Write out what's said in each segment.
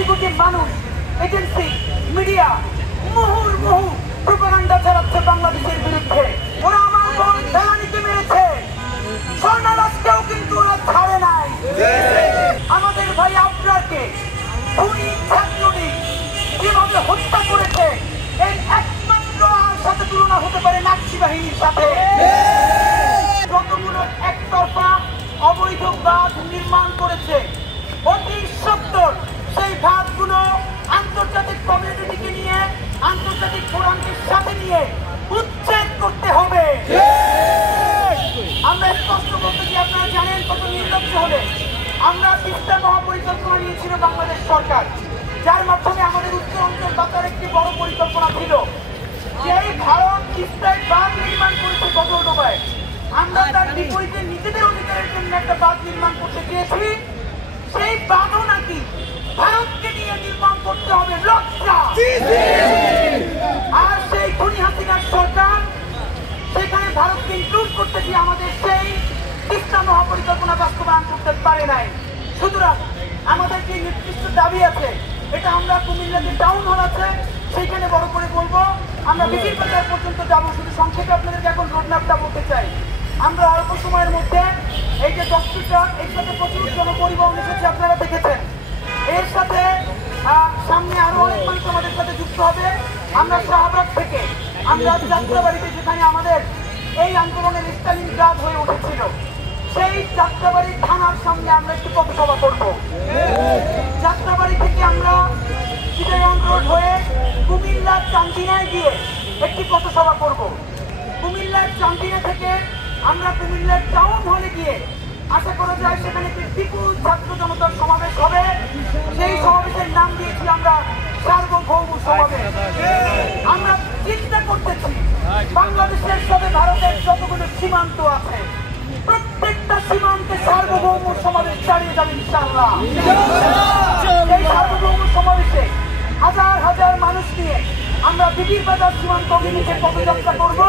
কোটি কোটি মানুষ, agency, media মুহুর্মুহু propaganda চালাচ্ছে বাংলাদেশের বিরুদ্ধে। ওরা আমার বোন ফেলানীকে মেরেছে, স্বর্ণা দাসকেও কিন্তু ওরা ছাড়ে নাই। আমাদের ভাই আবরারকে খুনি ছাত্রলীগ কিভাবে হত্যা করেছে এই একমাত্র আর সাথে তুলনা হতে পারে নাৎসি বাহিনীর সাথে। যতগুলো একতরফা অবৈধ বাঁধ নির্মাণ করেছে, অতি সত্তর সেই বাঁধগুলো আন্তর্জাতিক কমিউনিটিকে নিয়ে, আন্তর্জাতিক ফোরামকে সাথে নিয়ে উচ্ছেদ করতে হবে। আমরা স্পষ্ট বলতে কি, আপনারা জানেন কত নির্লজ্জ হলে আমরা তিস্তা মহাপরিকল্পনা নিয়েছিল বাংলাদেশ সরকার, যার মাধ্যমে আমাদের উত্তরাঞ্চল বাঁচার একটি বড় পরিকল্পনা ছিল। যেই ভারত তিস্তায় বাঁধ নির্মাণ করেছে গতডোবায়, আমরা তার বিপরীতে নিজেদের অধিকারের জন্য একটা বাঁধ নির্মাণ করতে চেয়েছি। সেই বাঁধও নাকি ভারতকে নিয়ে নির্মাণ করতে হবে। লজ্জা! আর সেই খুনি হাসিনার সরকার সেখানে ভারতকে ইনক্লুড করতে গিয়ে আমাদের সেই তিস্তা মহাপরিকল্পনা বাস্তবায়ন করতে পারে নাই। সুতরাং আমাদের যে নির্দিষ্ট দাবি আছে, এটা আমরা কুমিল্লাতে টাউন হল আছে, সেইখানে বড় করে বলবো। আমরা বিপির বাজার পর্যন্ত যাবো। শুধু সংক্ষেপে আপনাদেরকে এখন রোডম্যাপটা বলতে চাই। আমরা অল্প সময়ের মধ্যে এই যে 10টি ট্রাক, এর সাথে প্রচুর জনপরিবহন এসেছে, আপনারা দেখেছেন। এর সাথে সামনে আরো অনেক মানুষ আমাদের সাথে যুক্ত হবে। আমরা শাহবাগ থেকে আমরা যাত্রাবাড়িতে, যেখানে আমাদের এই আন্দোলনের স্টালিনগ্রাদ হয়ে উঠেছিল, সেই যাত্রাবাড়ি থানার সামনে আমরা একটি পথসভা করব। যাত্রাবাড়ি থেকে আমরা চিটাগাং রোড হয়ে কুমিল্লার চান্দিনায় গিয়ে একটি পথসভা করব। কুমিল্লার চান্দিনা থেকে আমরা কুমিল্লার টাউন হলে গিয়ে আশা করা যায় সেখানে একটি বিপুল ছাত্র জনতার সমাবেশ হবে। সেই সমাবেশের নাম দিয়েছি আমরা সার্বভৌম সমাবেশ। আমরা চিন্তা করতেছি বাংলাদেশের সাথে ভারতের যতগুলো সীমান্ত আছে, প্রত্যেকটা সীমান্তে সার্বভৌম সমাবেশ চালিয়ে যাবে ইনশাআল্লাহ। এই সার্বভৌম সমাবেশে হাজার হাজার মানুষ নিয়ে আমরা বিপির বাজার সীমান্ত অভিমুখে পদযাত্রা করব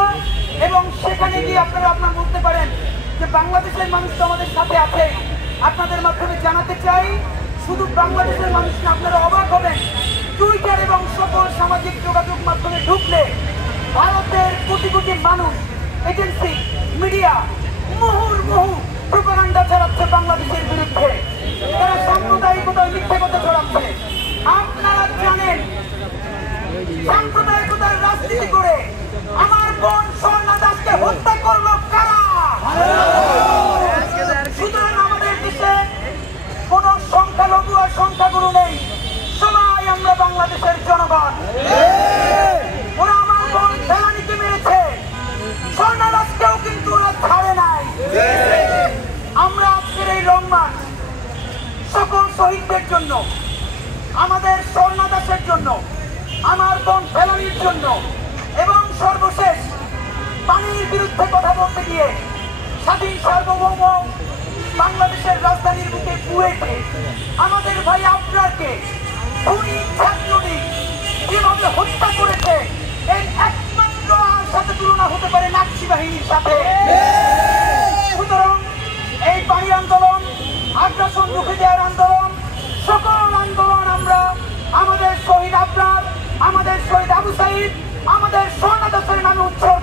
এবং সেখানে গিয়ে আপনারা বলতে পারেন যে বাংলাদেশের মানুষ তো আমাদের সাথে আছে। আপনাদের মাধ্যমে জানাতে চাই, শুধু বাংলাদেশের মানুষ না, আপনারা অবাক হবেন, টুইটার এবং সকল সামাজিক যোগাযোগ মাধ্যমে ঢুকলে ভারতের কোটি কোটি মানুষ, এজেন্সি, মিডিয়া মুহুর্মুহু প্রোপাগান্ডা চালাচ্ছে বাংলাদেশের বিরুদ্ধে। তারা সাম্প্রদায়িকতার মিথ্যে কথা ছড়াচ্ছে। আপনারা জানেন সাম্প্রদায়িকতার রাজনীতি করে আমার বোন স্বর্ণা দাসকে হত্যা করলো কারা? সুতরাং আমাদের দেশে কোন সংখ্যালঘু আর সংখ্যাগুরু নেই, সবাই আমরা বাংলাদেশের জনগণ। ওরা আমার বোন ফেলানীকে মেরেছে, স্বর্ণা দাসকেও কিন্তু ওরা ছাড়ে নাই। আমরা আজকের এই লং মার্চ সকল শহীদদের জন্য, আমাদের স্বর্ণা দাসের জন্য, আমার বোন ফেলানীর জন্য এবং সর্বশেষ পানির বিরুদ্ধে কথা বলতে গিয়ে স্বাধীন সার্বভৌম বাংলাদেশের রাজধানীর বুকে কুয়েটে আমাদের ভাই আবরারকে খুনি ছাত্রলীগ কিভাবে হত্যা করেছে এই একমাত্র আর সাথে তুলনা হতে পারে নাৎসি বাহিনীর সাথে। সুতরাং এই পানির আন্দোলন, আগ্রাসন রুখে দেওয়ার আন্দোলন, সকল আন্দোলন আমরা আমাদের শহীদ আবরার, আমাদের শহীদ আবু সাইদ, আমাদের স্বর্ণা দাসের নামে উৎসর্গ